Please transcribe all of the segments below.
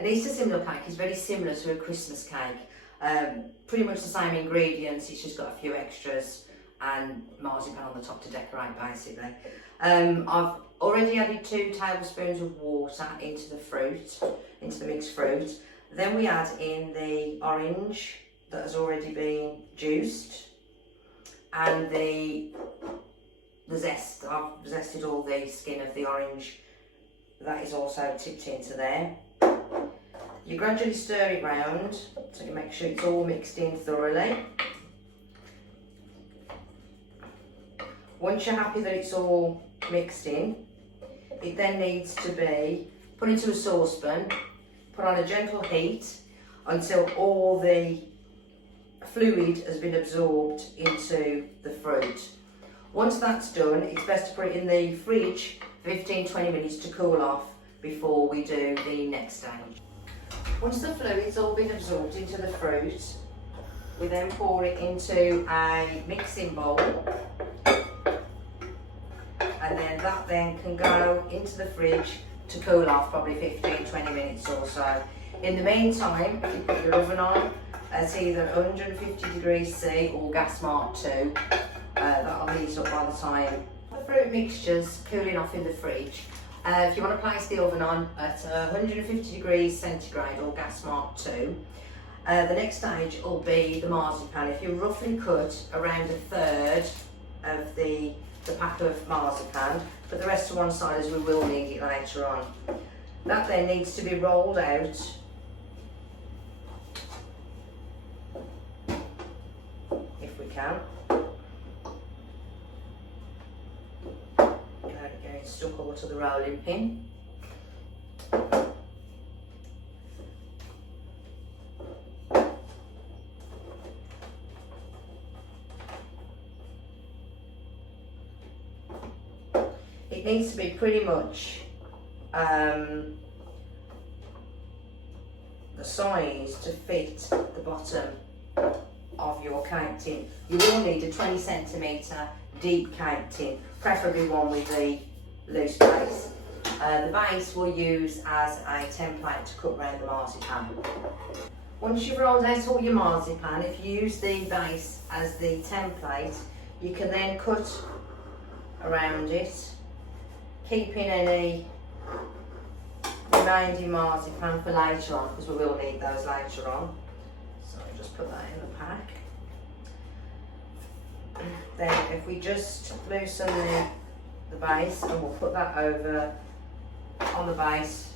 An Easter Simnel cake is very similar to a Christmas cake. Pretty much the same ingredients, it's just got a few extras and marzipan on the top to decorate basically. I've already added 2 tablespoons of water into the fruit, into the mixed fruit. Then we add in the orange that has already been juiced and the zest. I've zested all the skin of the orange. That is also tipped into there. You gradually stir it round so you make sure it's all mixed in thoroughly. Once you're happy that it's all mixed in, it then needs to be put into a saucepan, put on a gentle heat until all the fluid has been absorbed into the fruit. Once that's done, it's best to put it in the fridge for 15-20 minutes to cool off before we do the next stage. Once the fluid's all been absorbed into the fruit, we then pour it into a mixing bowl, and then that then can go into the fridge to cool off probably 15-20 minutes or so. In the meantime, you put your oven on at either 150 degrees C or gas mark 2. That'll heat up by the time the fruit mixture's cooling off in the fridge. If you want to place the oven on at 150 degrees centigrade or gas mark 2, the next stage will be the marzipan. If you roughly cut around 1/3 of the pack of marzipan, put the rest to one side as we will need it later on. That then needs to be rolled out if we can. Getting stuck all to the rolling pin. It needs to be pretty much the size to fit the bottom of your cake tin. You will need a 20cm deep cake tin, preferably one with the loose base. The base we'll use as a template to cut around the marzipan. Once you've rolled out all your marzipan, if you use the base as the template, you can then cut around it, keeping any remaining marzipan for later on, because we will need those later on. So I'll just put that in the pack. Then if we just loosen the base, and we'll put that over on the base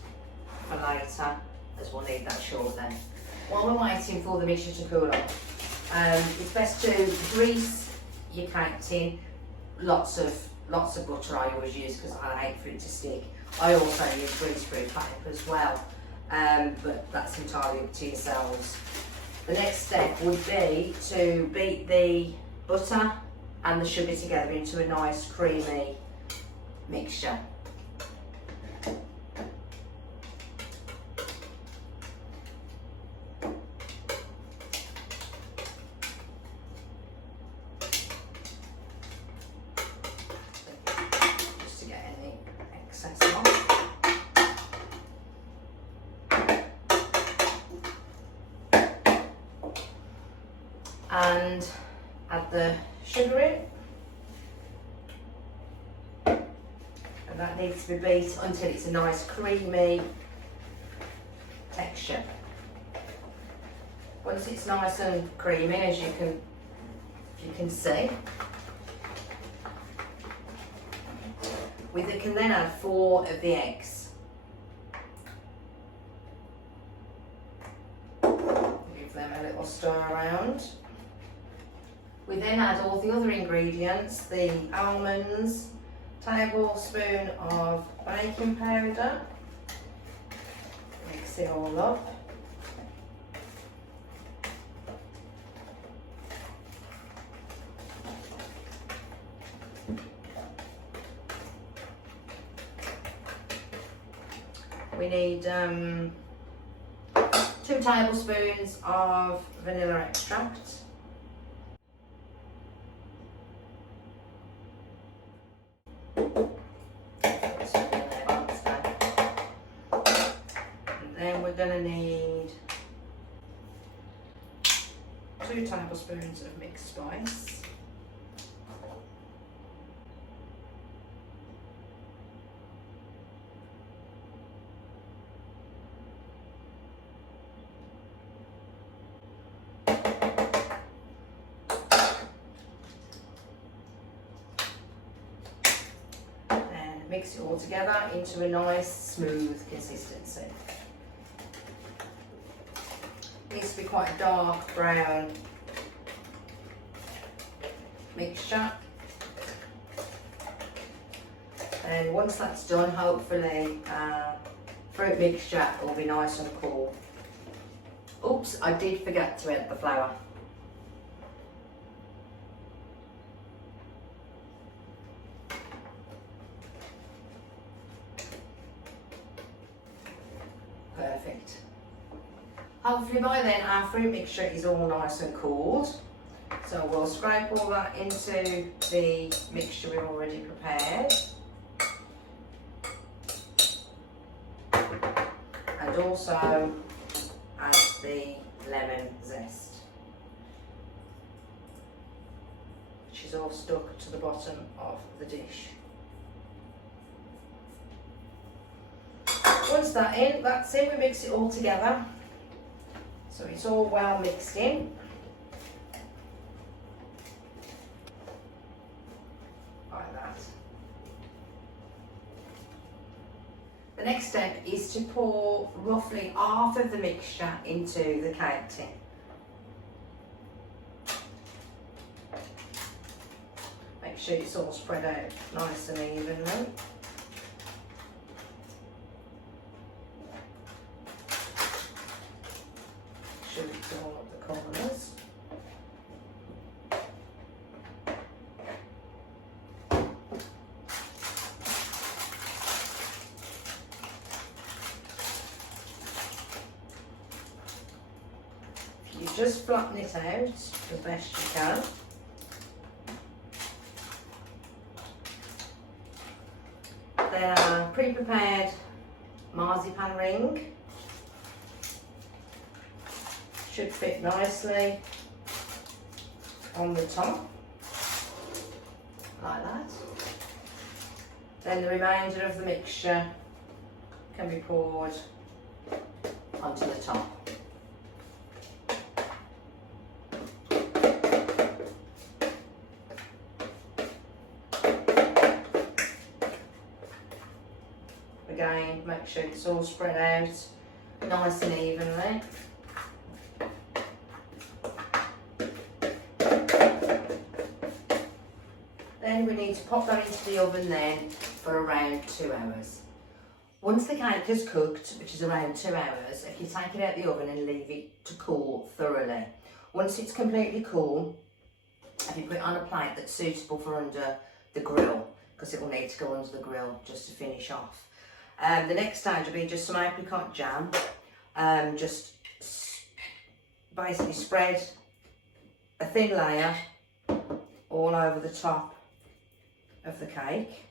for later, as we'll need that shortly. While we're waiting for the mixture to cool off, it's best to grease your cake tin. Lots of butter I always use because I hate for it to stick. I also use grease-free paper as well, but that's entirely up to yourselves. The next step would be to beat the butter and the sugar together into a nice creamy mixture. Just to get any excess off. And add the sugar in. And that needs to be beat until it's a nice creamy texture. Once it's nice and creamy, as you can see, we can then add 4 of the eggs. Give them a little stir around. We then add all the other ingredients, the almonds, tablespoon of baking powder, mix it all up. We need 2 tablespoons of vanilla extract. And then we're going to need 2 tablespoons of mixed spice. Mix it all together into a nice smooth consistency. It needs to be quite a dark brown mixture. And once that's done, hopefully fruit mixture will be nice and cool. Oops, I did forget to add the flour. Perfect. Hopefully by then our fruit mixture is all nice and cooled. So we'll scrape all that into the mixture we've already prepared. And also add the lemon zest, which is all stuck to the bottom of the dish. Once that's in, we mix it all together. So it's all well mixed in. Like that. The next step is to pour roughly half of the mixture into the cake tin. Make sure it's all spread out nice and evenly. Should be all of the corners. You just flatten it out as best you can. Then a pre-prepared marzipan ring. Should fit nicely on the top, like that. Then the remainder of the mixture can be poured onto the top. Again, make sure it's all spread out nice and evenly. Then we need to pop that into the oven then for around 2 hours. Once the cake is cooked, which is around 2 hours, if you take it out of the oven and leave it to cool thoroughly. Once it's completely cool, if you put it on a plate that's suitable for under the grill, because it will need to go under the grill just to finish off. The next stage will be just some apricot jam. Just basically spread a thin layer all over the top of the cake.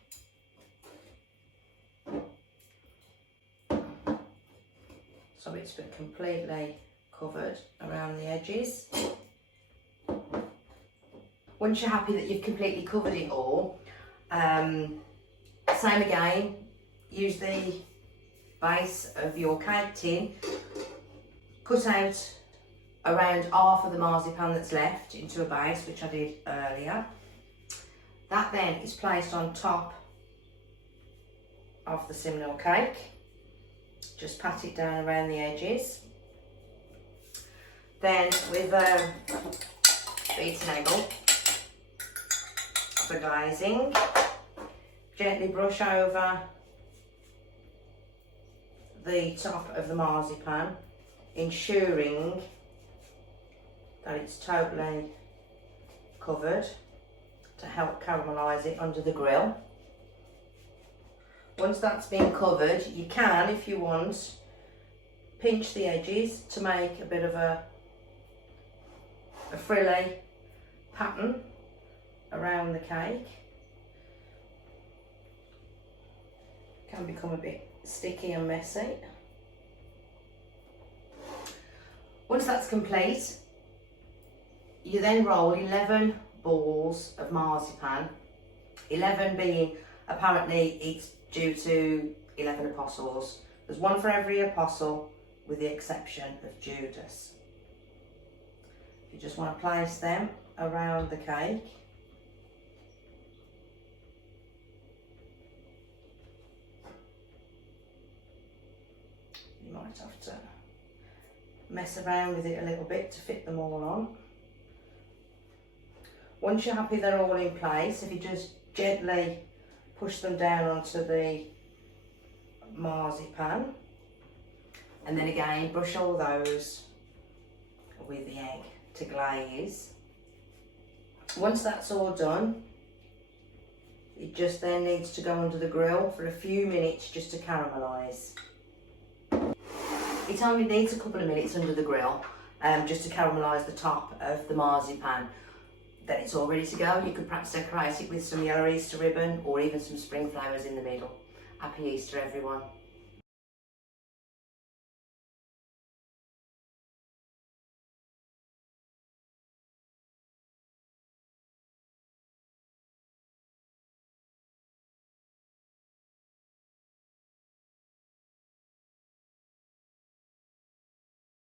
So it's been completely covered around the edges. Once you're happy that you've completely covered it all, same again, use the base of your cake tin, cut out around half of the marzipan that's left into a base, which I did earlier. That then is placed on top of the Simnel cake. Just pat it down around the edges. Then with a beaten egg for glazing, gently brush over the top of the marzipan, ensuring that it's totally covered to help caramelise it under the grill. Once that's been covered, you can, if you want, pinch the edges to make a bit of a frilly pattern around the cake. Can become a bit sticky and messy. Once that's complete, you then roll 11 balls of marzipan, 11 being apparently it's due to 11 apostles. There's one for every apostle with the exception of Judas. You just want to place them around the cake. You might have to mess around with it a little bit to fit them all on. Once you're happy they're all in place, if you just gently push them down onto the marzipan, and then again brush all those with the egg to glaze. Once that's all done, it just then needs to go under the grill for a few minutes just to caramelise. It only needs a couple of minutes under the grill just to caramelise the top of the marzipan. Then it's all ready to go. You could perhaps decorate it with some yellow Easter ribbon or even some spring flowers in the middle. Happy Easter, everyone.